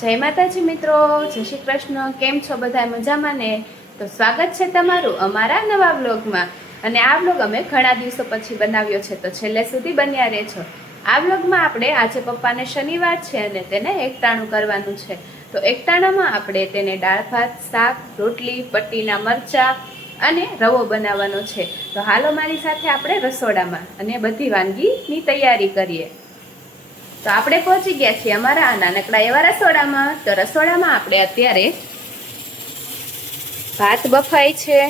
જય માતાજી મિત્રો, જય શ્રી કૃષ્ણ. કેમ છો બધા? મજામાં ને? તો સ્વાગત છે તમારું અમારા નવા વ્લોગમાં. અને આ વ્લોગ અમે ઘણા દિવસો પછી બનાવ્યો છે, તો છેલ્લે સુધી બન્યા રહેજો. આ વ્લોગમાં આપણે આજે પપ્પાને શનિવાર છે અને તેને એકટાણું કરવાનું છે. તો એકટાણામાં આપણે તેને દાળ ભાત, શાક, રોટલી, પટ્ટીના મરચા અને રવો બનાવવાનો છે. તો હાલો મારી સાથે આપણે રસોડામાં અને બધી વાનગીની તૈયારી કરીએ. તો આપણે પહોંચી ગયા છીએ અમારા નાનકડા એવા રસોડામાં. તો રસોડામાં આપણે અત્યારે ભાત બફાય છે,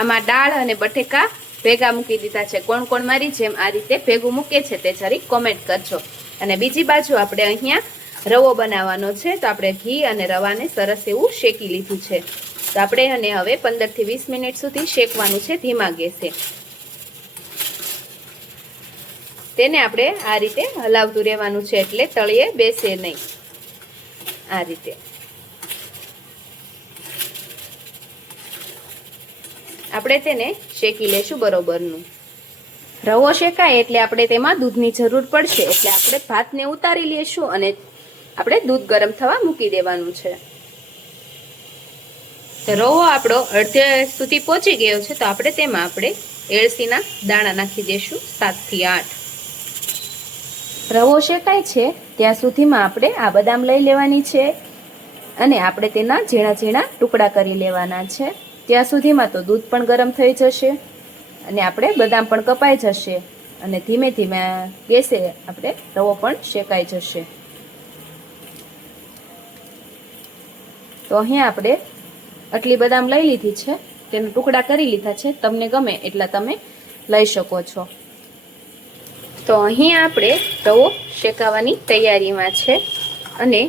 આમાં દાળ અને બટેકા ભેગા મૂકી દીધા છે. કોણ કોણ મારી જેમ આ રીતે ભેગું મૂકે છે તે જરીક કોમેન્ટ કરજો. અને બીજી બાજુ આપણે અહીંયા રવો બનાવવાનો છે, તો આપણે ઘી અને રવાને સરસ એવું શેકી લીધું છે. તો આપણે અને હવે 15 થી 20 મિનિટ સુધી શેકવાનું છે ધીમા ગેસે. તેને આપણે આ રીતે હલાવતું રહેવાનું છે, એટલે તળિયે બેસે નહીં. આ રીતે આપણે તેને શેકી લેશું બરોબરનું. રવો શેકાય એટલે આપણે તેમાં દૂધની જરૂર પડશે, એટલે આપણે ભાતને ઉતારી લેશું અને આપણે દૂધ ગરમ થવા મૂકી દેવાનું છે. તો રવો આપણો અડધે સુધી પહોંચી ગયો છે, તો આપણે તેમાં આપણે એળસીના દાણા નાખી દેશું 7 થી 8. રવો શેકાય છે ત્યાં સુધીમાં આપણે આ બદામ લઈ લેવાની છે અને આપણે તેના ઝીણા ઝીણા ટુકડા કરી લેવાના છે. ત્યાં સુધીમાં તો દૂધ પણ ગરમ થઈ જશે અને આપણે બદામ પણ કપાઈ જશે અને ધીમે ધીમે ગેસે આપણે રવો પણ શેકાઈ જશે. તો અહીંયા આપણે આટલી બદામ લઈ લીધી છે, તેના ટુકડા કરી લીધા છે. તમને ગમે એટલા તમે લઈ શકો છો. તો અહીં આપણે રવો શેકાવાની તૈયારીમાં છે અને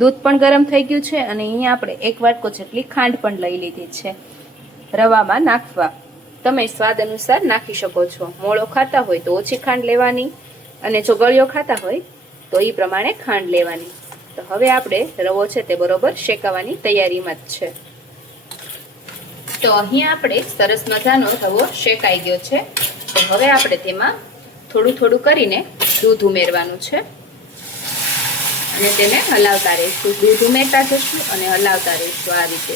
દૂધ પણ ગરમ થઈ ગયું છે. અને અહીંયા આપણે 1 વાટકો જેટલી ખાંડ પણ લઈ લીધી છે રવામાં નાખવા. તમે સ્વાદ અનુસાર નાખી શકો છો. મોળો ખાતા હોય તો ઓછી ખાંડ લેવાની અને જો ગળ્યો ખાતા હોય તો એ પ્રમાણે ખાંડ લેવાની. તો હવે આપણે રવો છે તે બરોબર શેકાવાની તૈયારીમાં જ છે. તો અહીંયા આપણે સરસ મજાનો રવો શેકાઈ ગયો છે. તો હવે આપણે તેમાં થોડું થોડું કરીને દૂધ ઉમેરવાનું છે અને તેને હલાવતા રહીશું. દૂધ ઉમેરતા જશું અને હલાવતા રહીશું. આ રીતે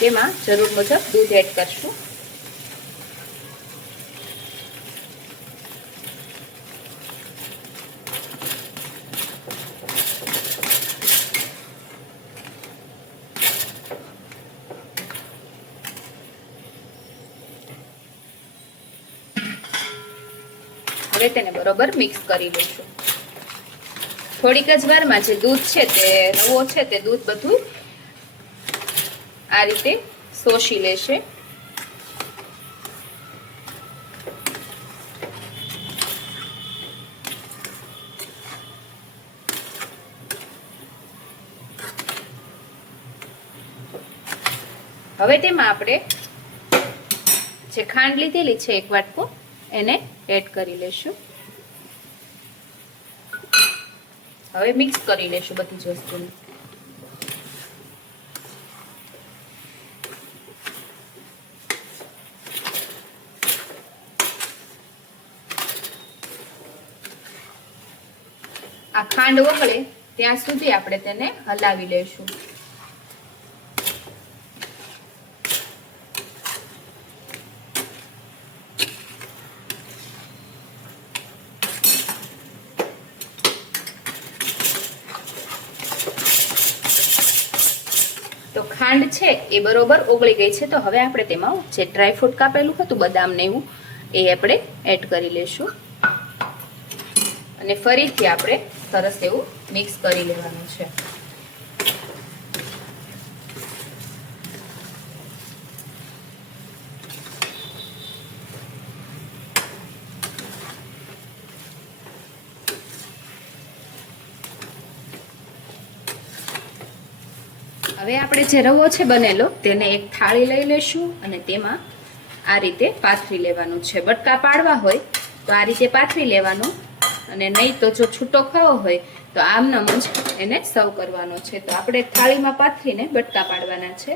તેમાં જરૂર મુજબ દૂધ એડ કરશું. હવે તેને બરોબર મિક્સ કરી લઈશું. થોડીક જ વારમાં જે દૂધ છે તે રવો છે તે દૂધ બધું આ રીતે શોષી લેશે. હવે તેમાં આપણે જે ખાંડ લીધેલી છે 1 વાટકો એને એડ કરી લેશું. હવે મિક્સ કરી લેશું બધી જ વસ્તુને. આ ખાંડ ઓગળે ત્યાં સુધી આપણે તેને હલાવી લેશું. તો ખાંડ છે એ બરોબર ઓગળી ગઈ છે. તો હવે આપણે તેમાં જે ડ્રાયફ્રૂટ કાપેલું હતું બદામ ને એવું એ આપણે એડ કરી લેશું અને ફરીથી આપણે સરસ એવું મિક્સ કરી લેવાનું છે. હવે આપણે જે રવો છે બનેલો તેને એક થાળી લઈ લેશું અને તેમાં આ રીતે પાથરી લેવાનું છે. બટકા પાડવા હોય તો આ રીતે પાથરી લેવાનું અને નહીં તો જો છૂટો ખાવો હોય તો આમનામ જ એને સર્વ કરવાનો છે. તો આપણે થાળીમાં પાથરીને બટકા પાડવાના છે.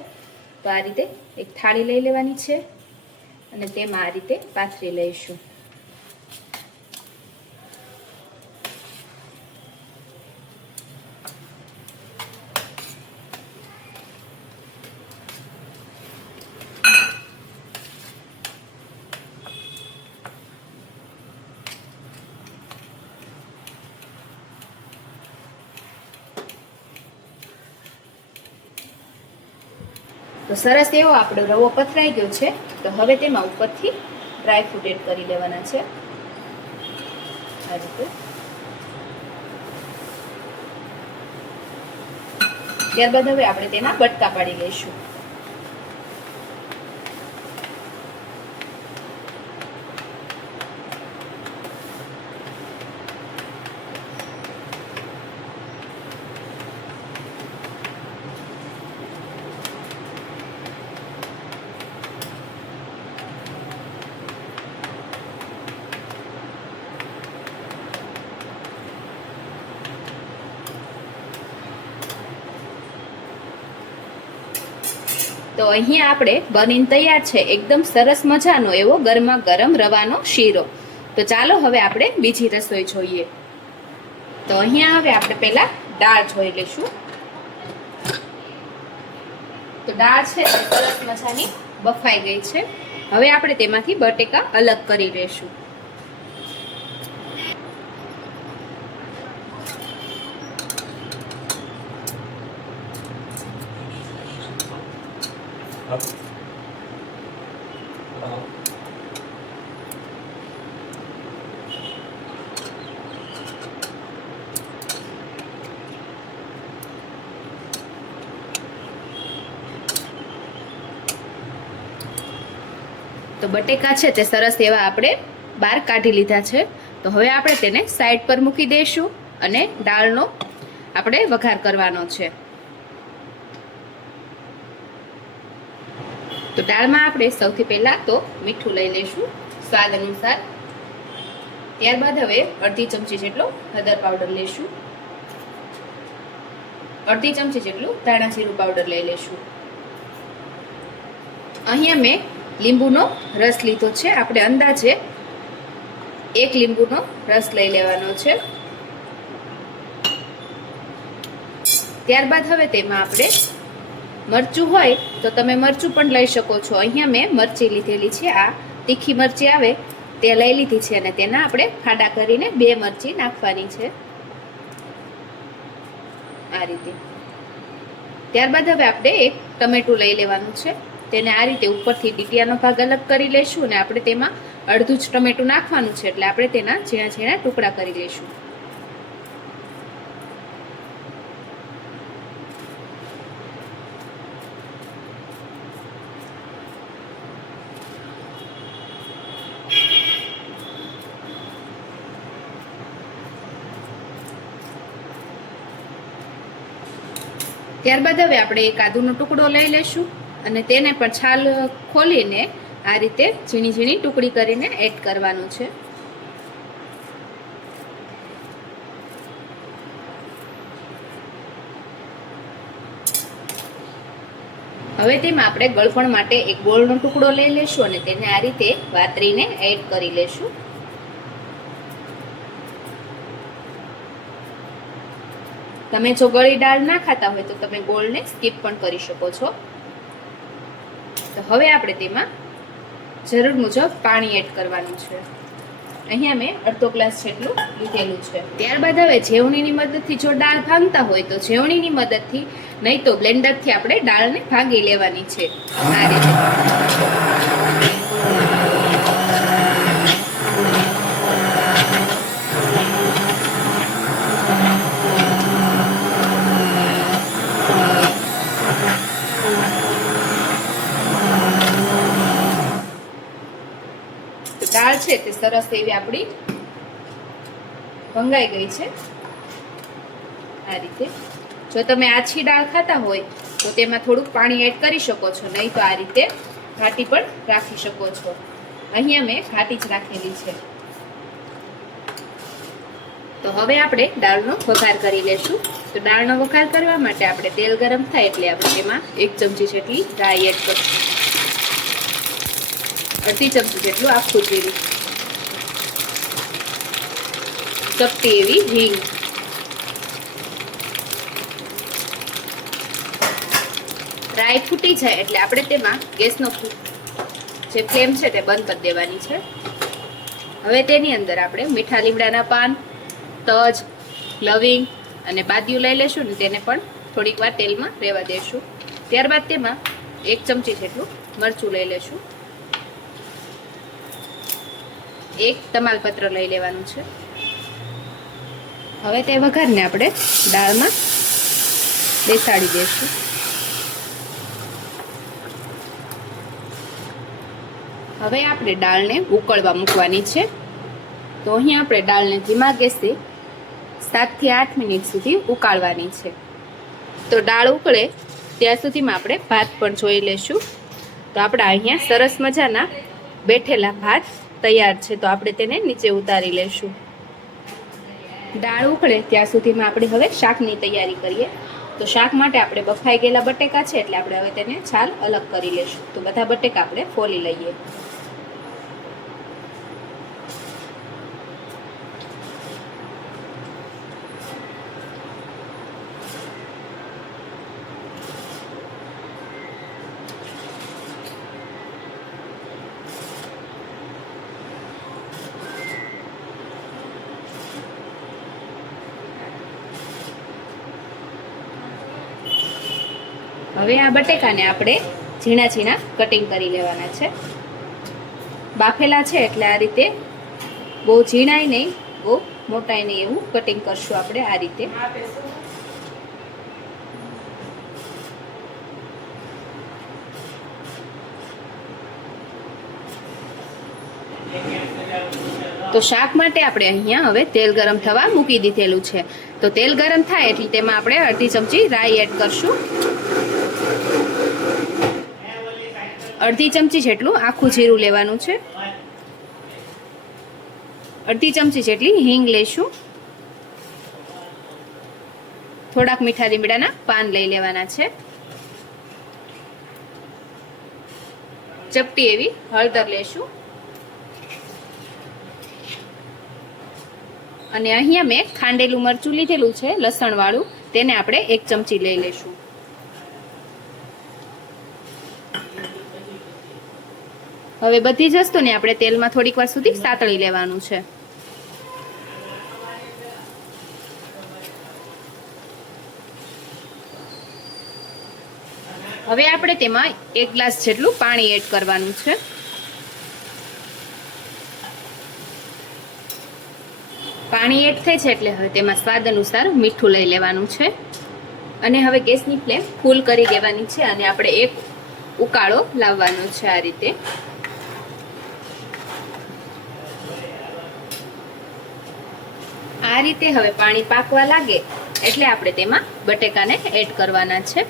તો આ રીતે એક થાળી લઈ લેવાની છે અને તેમાં આ રીતે પાથરી લઈશું. તો સરસ એવો આપણો રવો પથરાઈ ગયો છે. તો હવે તેમાં ઉપરથી ડ્રાયફ્રૂટ એડ કરી લેવાના છે આ રીતે. ત્યારબાદ હવે આપણે તેના બટકા પાડી લઈશું. તો અહીંયા આપણે બનીને તૈયાર છે એકદમ સરસ મજાનો એવો ગરમા ગરમ રવાનો શીરો. તો ચાલો હવે આપણે બીજી રસોઈ જોઈએ. તો અહીંયા હવે આપણે પહેલા દાળ જોઈ લઈશું. તો દાળ છે સરસ મજાની બફાઈ ગઈ છે. હવે આપણે તેમાંથી બટેકા અલગ કરી લઈશું. તો બટેકા છે તે સરસ એવા આપણે બહાર કાઢી લીધા છે. તો હવે આપણે તેને સાઈડ પર મૂકી દઈશું અને દાળનો આપણે વઘાર કરવાનો છે. તો દાળમાં આપણે સૌથી પહેલા તો મીઠું લઈ લઈશું સ્વાદ અનુસાર. ત્યારબાદ હવે અડધી ચમચી જેટલો હળદર પાવડર લઈશું. અડધી ચમચી જેટલું ધાણા જીરું પાવડર લઈ લઈશું. અહીંયા મેં લીંબુનો રસ લીધો છે. આપણે અંદાજે 1 લીંબુનો રસ લઈ લેવાનો છે. ત્યારબાદ હવે તેમાં આપણે મરચું હોય તો તમે મરચું પણ લઈ શકો છો. અહીંયા મેં મરચી લીધેલી છે. આ તીખી મરચી આવે તે લઈ લીધી છે અને તેના આપણે ફાડા કરીને 2 મરચી નાખવાની છે આ રીતે. ત્યારબાદ હવે આપણે 1 ટમેટું લઈ લેવાનું છે. તેને આ રીતે ઉપરથી ડીટીયાનો ભાગ અલગ કરી લઈશું અને આપણે તેમાં અડધું જ ટમેટું નાખવાનું છે. એટલે આપણે તેના ઝીણા ઝીણા ટુકડા કરી લઈશું. ત્યારબાદ હવે આપણે એક આદુનો ટુકડો લઈ લઈશું અને તેને પણ છાલ ખોલીને આ રીતે ઝીણી ઝીણી ટુકડી કરીને એડ કરવાનું છે. હવે તેમાં આપણે ગળપણ માટે એક ગોળનો ટુકડો લઈ લઈશું અને તેને આ રીતે વાતરીને એડ કરી લઈશું. તમે જો ગળી દાળ ના ખાતા હોય તો તમે ગોળને સ્કીપ પણ કરી શકો છો. તો હવે આપણે તેમાં જરૂર મુજબ પાણી એડ કરવાનું છે. અહીંયા મેં અડધો ગ્લાસ જેટલું લીધેલું છે. ત્યારબાદ હવે ઝેવણીની મદદથી જો દાળ ભાંગતા હોય તો ઝેવણીની મદદથી, નહીં તો બ્લેન્ડરથી આપણે દાળને ભાંગી લેવાની છે આ રીતે. દાળ છે તે સરસ એવી આપણી ભંગાઈ ગઈ છે આ રીતે. જો તમે આછી દાળ ખાતા હોય તો તેમાં થોડુંક પાણી એડ કરી શકો છો, નહીં તો આ રીતે ઘાટી પણ રાખી શકો છો. અહીંયા મેં ઘાટી જ રાખેલી છે. તો હવે આપણે દાળનો વઘાર કરી લેશું. તો દાળનો વઘાર કરવા માટે આપણે તેલ ગરમ થાય એટલે આપણે તેમાં 1 ચમચી જેટલી રાઈ એડ કરીશું. અડધી ચમચી જેટલું આખું જીરું, ચપટી એવી હિંગ, રાઈ ફૂટી જાય એટલે આપણે તેમાં ગેસનો જે ફ્લેમ છે તે બંધ કરી દેવાની છે. હવે તેની અંદર આપણે મીઠા લીમડાના પાન, તજ, લવિંગ અને બાદિયું લઈ લેશું ને તેને પણ થોડીક વાર તેલમાં રહેવા દેશું. ત્યારબાદ તેમાં 1 ચમચી જેટલું મરચું લઈ લેશું, 1 તમાલપત્ર લઈ લેવાનું છે. હવે તે વઘારને આપણે દાળમાં બેસાડી દઈશું. હવે આપણે દાળને ઉકળવા મૂકવાની છે. તો અહીં આપણે દાળને ધીમા ગેસે 7 થી 8 મિનિટ સુધી ઉકાળવાની છે. તો દાળ ઉકળે ત્યાં સુધીમાં આપણે ભાત પણ જોઈ લેશું. તો આપણે અહીંયા સરસ મજાના બેઠેલા ભાત તૈયાર છે. તો આપણે તેને નીચે ઉતારી લેશું. દાળ ઉકળે ત્યાં સુધીમાં આપણે હવે શાકની તૈયારી કરીએ. તો શાક માટે આપણે બફાઈ ગયેલા બટેકા છે એટલે આપણે હવે તેને છાલ અલગ કરી લેશું. તો બધા બટેકા આપણે ફોલી લઈએ. હવે આ બટેકાને આપણે ઝીણા ઝીણા કટિંગ કરી લેવાના છે. બાફેલા છે એટલે આ રીતે બહુ ઝીણાય નહીં, બહુ મોટાય નહીં એવું કટિંગ કરશું આપણે આ રીતે. તો શાક માટે આપણે અહીંયા હવે તેલ ગરમ થવા મૂકી દીધેલું છે. તો તેલ ગરમ થાય એટલે તેમાં આપણે અડધી ચમચી રાઈ એડ કરશું, અડધી ચમચી જેટલું આખું જીરું લેવાનું છે, અડધી ચમચી જેટલી હિંગ લેશું, થોડાક મીઠા લીમડાના પાન લઈ લેવાના છે, ચપટી એવી હળદર લેશું, અને અહીંયા મેં ખાંડેલું મરચું લીધેલું છે લસણ વાળું, તેને આપણે 1 ચમચી લઈ લેશું. હવે બધી જ વસ્તુને આપણે તેલમાં થોડીક વાર સુધી સાતળી લેવાનું છે. હવે આપણે તેમાં 1 ગ્લાસ જેટલું પાણી એડ કરવાનું છે. પાણી એડ થાય છે એટલે હવે તેમાં સ્વાદ અનુસાર મીઠું લઈ લેવાનું છે, અને હવે ગેસની ફ્લેમ ફૂલ કરી દેવાની છે, અને આપણે એક ઉકાળો લાવવાનો છે આ રીતે. આ રીતે હવે પાણી પાકવા લાગે એટલે આપણે તેમાં બટેકાને એડ કરવાના છે.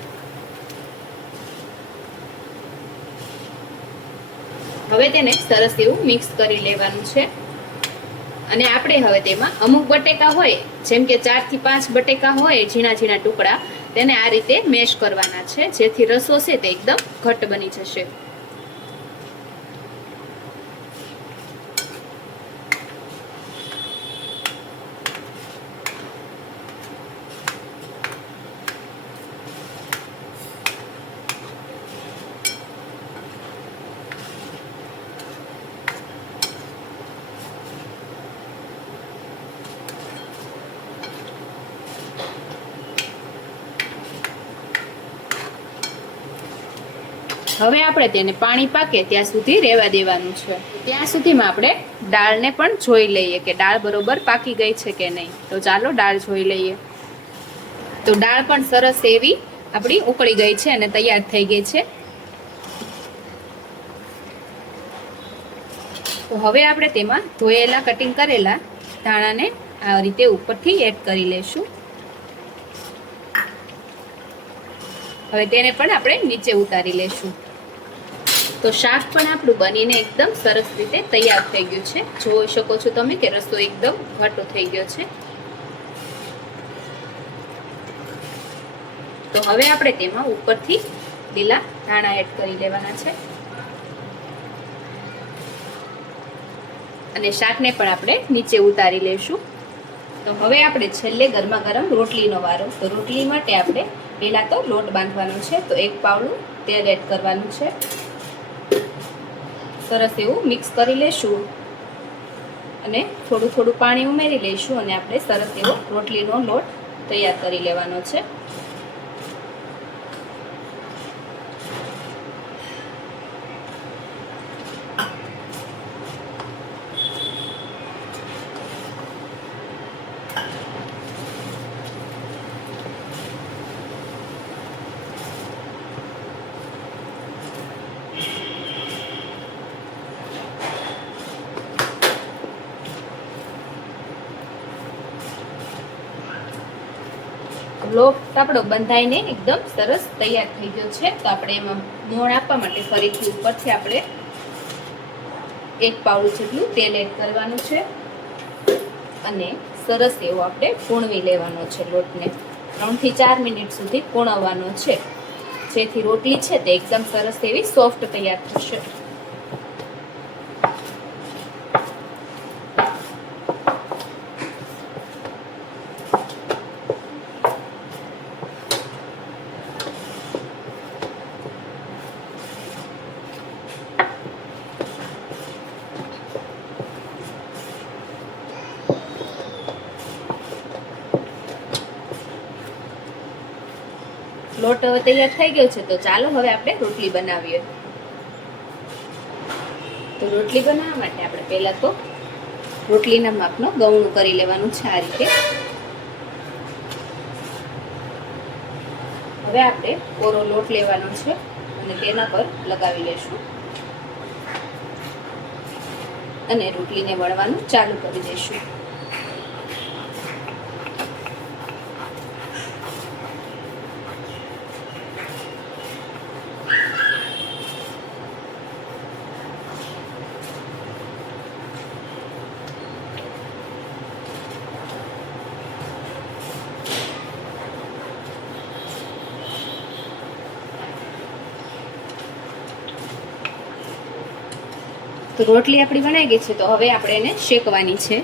હવે તેને સરસ એવું મિક્સ કરી લેવાનું છે, અને આપણે હવે તેમાં અમુક બટેકા હોય, જેમ કે 4 થી 5 બટેકા હોય ઝીણા ઝીણા ટુકડા, તેને આ રીતે મેશ કરવાના છે, જેથી રસો છે તે એકદમ ઘટ્ટ બની જશે. હવે આપણે તેને પાણી પાકે ત્યાં સુધી રહેવા દેવાનું છે. ત્યાં સુધીમાં આપણે દાળને પણ જોઈ લઈએ કે દાળ બરોબર પાકી ગઈ છે કે નહીં. તો ચાલો દાળ જોઈ લઈએ. તો દાળ પણ સરસ એવી આપણી ઉકળી ગઈ છે અને તૈયાર થઈ ગઈ છે. તો હવે આપણે તેમાં ધોયેલા કટિંગ કરેલા ધાણાને આ રીતે ઉપરથી એડ કરી લેશું. હવે તેને પણ આપણે નીચે ઉતારી લેશું. તો શાક પણ આપણું બનીને એકદમ સરસ રીતે તૈયાર થઈ ગયું છે. જોઈ શકો છો તમે કે રસો એકદમ ઘાટો થઈ ગયો છે. તો હવે આપણે તેમાં ઉપરથી લીલા ધાણા એડ કરી લેવાના છે, અને શાકને પણ આપણે નીચે ઉતારી લેશું. તો હવે આપણે છેલ્લે ગરમા ગરમ રોટલીનો વારો. તો રોટલી માટે આપણે પહેલા તો લોટ બાંધવાનો છે. તો 1 પાવડું તેલ એડ કરવાનું છે, સરસ એવું મિક્સ કરી લેશું, અને થોડું થોડું પાણી ઉમેરી લઈશું, અને આપણે સરસ એવો રોટલીનો લોટ તૈયાર કરી લેવાનો છે. લોટ આપણો બંધાઈને એકદમ સરસ તૈયાર થઈ ગયો છે. તો આપણે એમાં મોણ આપવા માટે ફરીથી ઉપરથી આપણે 1 પાવડું જેટલું તેલ એડ કરવાનું છે અને સરસ એવો આપણે પૂણવી લેવાનો છે. લોટને 3 થી 4 મિનિટ સુધી પૂણવવાનો છે, જેથી રોટલી છે તે એકદમ સરસ એવી સોફ્ટ તૈયાર થશે. લોટ હવે તૈયાર થઈ ગયો છે, તો ચાલો હવે આપણે રોટલી બનાવીએ. તો રોટલી બનાવવા માટે આપણે પહેલા તો રોટલીના માપનો ગૌણું કરી લેવાનું છે. આ રીતે હવે આપણે કોરો લોટ લેવાનો છે અને તેના પર લગાવી લેશું અને રોટલીને વણવાનું ચાલુ કરી દઈશું. તો રોટલી આપણી બનાવી ગઈ છે, તો હવે આપણે એને શેકવાની છે.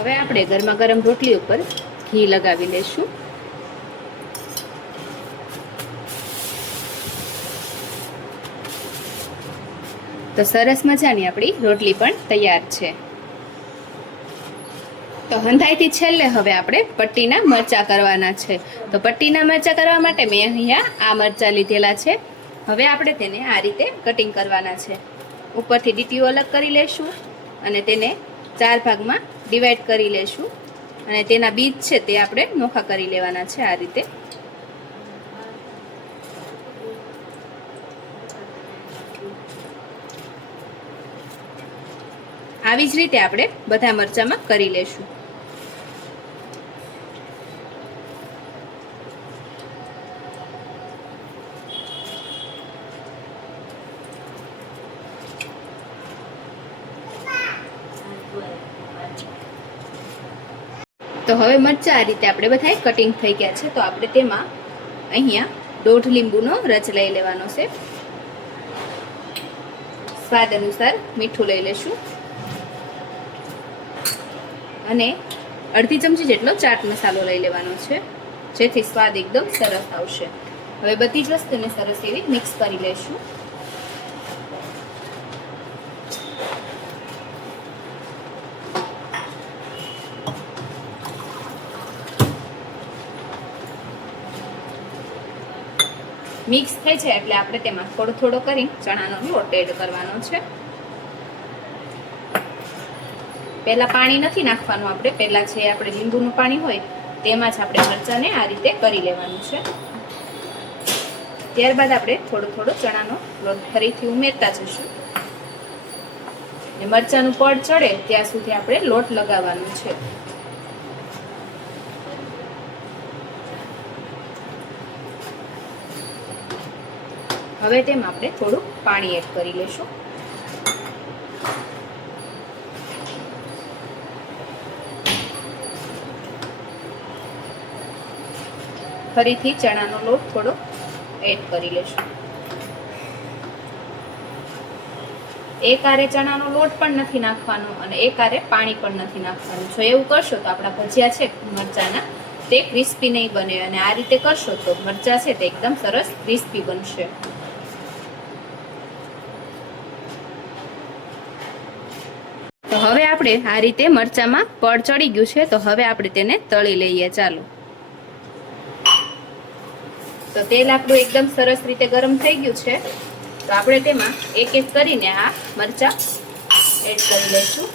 હવે આપણે ગરમા ગરમ રોટલી ઉપર ઘી લગાવી લઈશું. તો સરસ મજાની આપણી રોટલી પણ તૈયાર છે. તો હંધાઈથી છેલ્લે હવે આપણે પટ્ટીના મરચાં કરવાના છે. તો પટ્ટીના મરચાં કરવા માટે મેં અહીંયા આ મરચાં લીધેલા છે. હવે આપણે તેને આ રીતે કટિંગ કરવાના છે. ઉપરથી ડીટીઓ અલગ કરી લેશું અને તેને 4 ભાગમાં ડિવાઈડ કરી લેશું અને તેના બીજ છે તે આપણે નોખા કરી લેવાના છે. આ રીતે આવી જ રીતે આપણે બધા મરચામાં કરી લેશું. તો હવે મરચાં આ રીતે આપણે બધાય કટિંગ થઈ ગયા છે. તો આપણે તેમાં અહીંયા 1.5 લીંબુનો રસ લઈ લેવાનો છે. સ્વાદ અનુસાર મીઠું લઈ લેશું અને અડધી ચમચી જેટલો ચાટ મસાલો લઈ લેવાનો છે, જેથી સ્વાદ એકદમ સરસ આવશે. હવે બધી જ વસ્તુને સરસ એવી મિક્સ કરી લેશું. મિક્સ થઈ છે એટલે આપણે તેમાં થોડો થોડો કરી ચણાનો લોટ એડ કરવાનો છે. પહેલાં પાણી નથી નાખવાનું આપણે, પહેલાં જે આપણે લીંબુનું પાણી હોય તેમાં જ આપણે મરચાંને આ રીતે કરી લેવાનું છે. ત્યારબાદ આપણે થોડો થોડો ચણાનો લોટ ફરીથી ઉમેરતા જઈશું. મરચાંનું પડ ચડે ત્યાં સુધી આપણે લોટ લગાવવાનું છે. હવે તેમાં આપણે થોડું પાણી એડ કરી લેશું. ફરીથી ચણાનો લોટ થોડો એડ કરી લેશું. એક આરે ચણાનો લોટ પણ નથી નાખવાનો અને એક આરે પાણી પણ નથી નાખવાનું. જો એવું કરશો તો આપણા ભજીયા છે મરચાંના તે ક્રિસ્પી નહીં બને, અને આ રીતે કરશો તો મરચાં છે તે એકદમ સરસ ક્રિસ્પી બનશે. તો હવે આપણે આ રીતે મરચાંમાં પડ ચડી ગયું છે, તો હવે આપણે તેને તળી લઈએ. ચાલો, તો તેલ આપણું એકદમ સરસ રીતે ગરમ થઈ ગયું છે. તો આપણે તેમાં એક એક કરીને આ મરચાં એડ કરી લઈશું.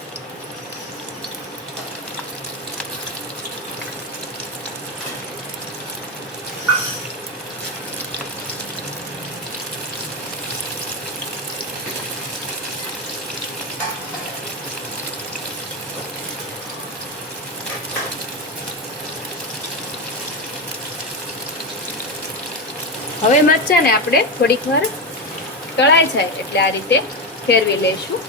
હવે મરચાંને આપણે થોડીક વાર તળાઈ જાય એટલે આ રીતે ફેરવી લઈશું.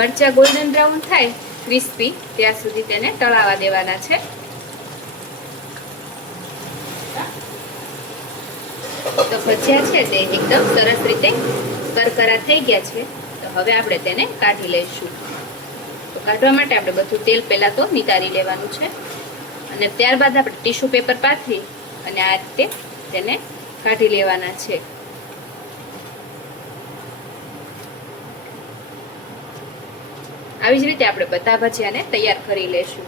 મરચાં ગોલ્ડન બ્રાઉન થાય ક્રિસ્પી ત્યાં સુધી તેને તળાવા દેવાના છે. તો ભજીયા છે તે એકદમ સરસ રીતે કરકરા થઈ ગયા છે. તો હવે આપણે તેને કાઢી લઈશું. તો કાઢવા માટે આપણે બધું તેલ પહેલા તો નિતારી લેવાનું છે, અને ત્યારબાદ આપણે ટીશ્યુ પેપર પાથરી અને આ રીતે તેને કાઢી લેવાના છે. આવી જ રીતે આપણે બધા ભજીયાને તૈયાર કરી લેશું.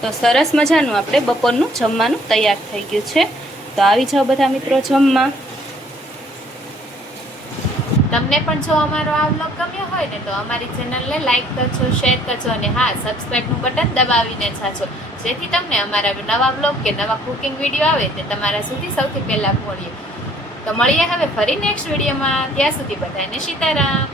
તો સરસ મજાનું આપણે બપોરનું જમવાનું તૈયાર થઈ ગયું છે. તો આવી જાઓ બધા મિત્રો જમવા. તમને પણ જો અમારો આ વ્લોગ ગમ્યો હોય ને તો અમારી ચેનલને લાઈક કરજો, શેર કરજો અને હા, સબસ્ક્રાઇબનું બટન દબાવીને જાજો, જેથી તમને અમારા નવા વ્લોગ કે નવા કુકિંગ વિડીયો આવે તે તમારા સુધી સૌથી પહેલા મળીએ. તો મળીએ હવે ફરી નેક્સ્ટ વિડીયોમાં. ત્યાં સુધી બધાને સીતારામ.